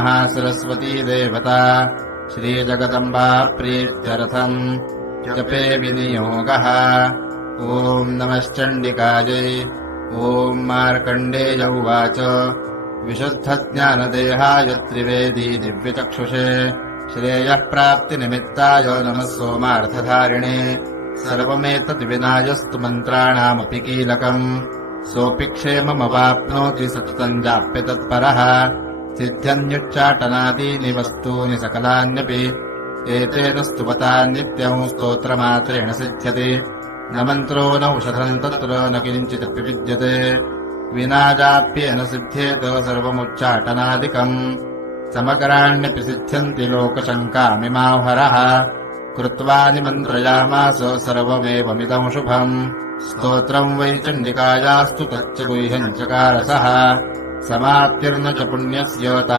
महासरस्वती देवता श्रीजगदम्बा प्रीत्यर्थम् जपे विनियोगः। ॐ नमश्चण्डिकायै। ॐ मार्कण्डेय उवाच विशुद्धज्ञानदेहाय त्रिवेदी दिव्यचक्षुषे श्रेयः प्राप्तिनिमित्ताय नमः सोमार्थधारिणे। सर्वमेतद् विनायस्तु मन्त्राणामपि कीलकम् सोऽपि क्षेममवाप्नोति सततम् जाप्य तत्परः। सिद्ध्यन्युच्चाटनादीनि वस्तूनि सकलान्यपि एतेन स्तुवता नित्यम् स्तोत्रमात्रेण सिद्ध्यति। न मन्त्रो नौषधम् तत्र न किञ्चिदपि विद्यते विना जाप्येन सिद्ध्येत सर्वमुच्चाटनादिकम्। समकराण्यपि सिद्ध्यन्ति लोकशङ्कामिमाहरः कृत्वा निमन्त्रयामास सर्वमेवमिदम् शुभम्। स्तोत्रम् वै चण्डिकायास्तु तच्च गुह्यम् चकारसः समाप्तिर्न च पुण्यस्य